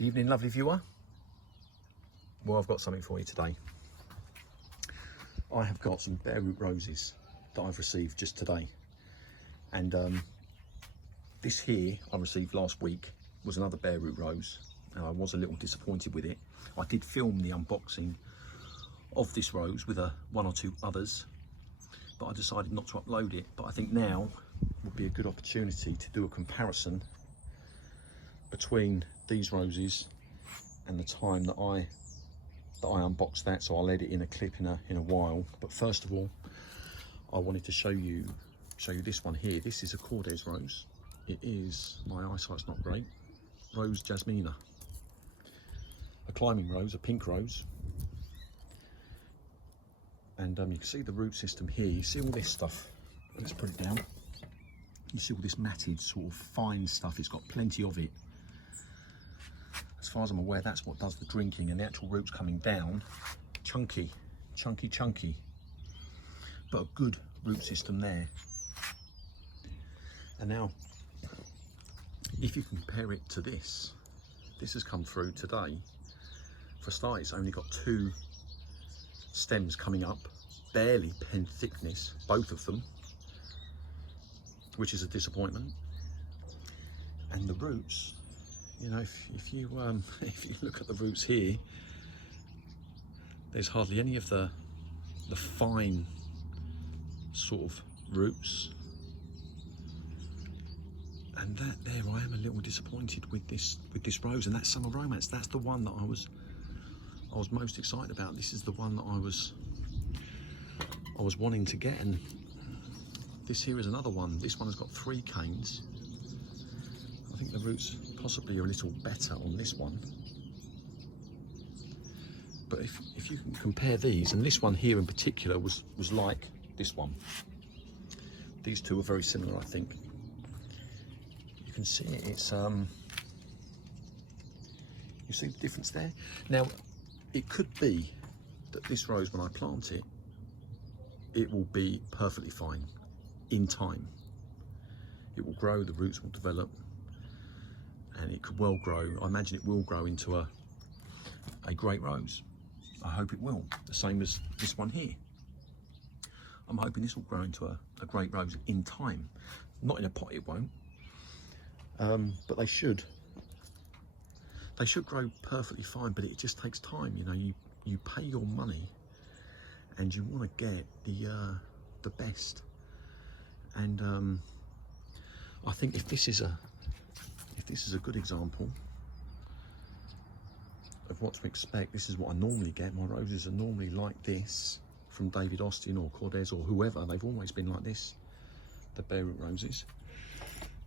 Evening, lovely viewer. Well, I've got something for you today. I have got some bare root roses that I've received just today. And this here I received last week was another bare root rose. And I was a little disappointed with it. I did film the unboxing of this rose with one or two others, but I decided not to upload it. But I think now would be a good opportunity to do a comparison between these roses and the time that I unboxed that. So I'll edit in a clip in a while. But first of all, I wanted to show you this one here. This is a Kordes rose. It is, my eyesight's not great, Rose Jasmina, a climbing rose, a pink rose. And you can see the root system here. You see all this stuff. Let's put it down. You see all this matted sort of fine stuff. It's got plenty of it. As far as I'm aware, that's what does the drinking, and the actual roots coming down, chunky, but a good root system there. And now, if you compare it to this has come through today. For a start, it's only got 2 stems coming up, barely pen thickness, both of them, which is a disappointment. And the roots, you know, if you look at the roots here, there's hardly any of the fine sort of roots. And that there, I am a little disappointed with this rose. And that Summer Romance, that's the one that I was most excited about. This is the one that I was wanting to get. And this here is another one. This one has got 3 canes. I think the roots possibly are a little better on this one. But if you can compare these, and this one here in particular was like this one. These two are very similar, I think. You can see it, it's you see the difference there? Now, it could be that this rose, when I plant it, it will be perfectly fine in time. It will grow, the roots will develop, and it could well grow. I imagine it will grow into a great rose. I hope it will, the same as this one here. I'm hoping this will grow into a great rose in time. Not in a pot, it won't. But they should grow perfectly fine, but it just takes time. You know, you pay your money and you want to get the best. And I think if this is a good example of what to expect, this is what I normally get. My roses are normally like this from David Austin or Kordes or whoever. They've always been like this, the bare root roses.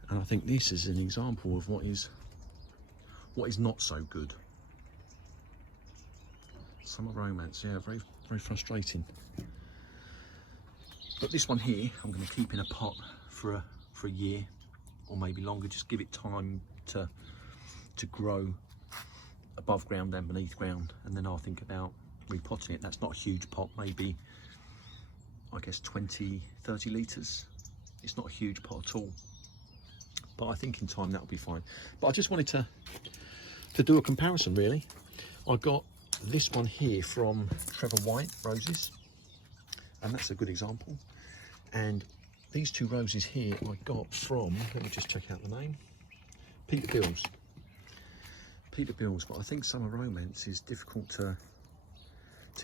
And I think this is an example of what is not so good. Summer Romance, yeah, very, very frustrating. But this one here, I'm going to keep in a pot for a year or maybe longer. Just give it time to grow above ground and beneath ground, and then I'll think about repotting it. That's not a huge pot, maybe I guess 20-30 litres. It's not a huge pot at all, but I think in time that'll be fine. But I just wanted to do a comparison, really. I got this one here from Trevor White Roses, and that's a good example. And these 2 roses here I got from, let me just check out the name, Peter Bills. But I think Summer Romance is difficult to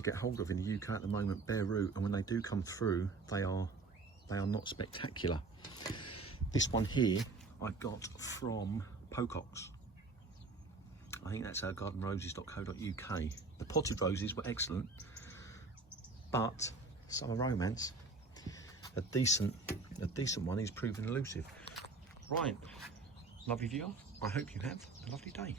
get hold of in the UK at the moment, bare root, and when they do come through, they are not spectacular. This one here I got from Pocock's. I think that's gardenroses.co.uk. The potted roses were excellent, but Summer Romance, a decent one, is proven elusive. Right, lovely viewer, I hope you have a lovely day.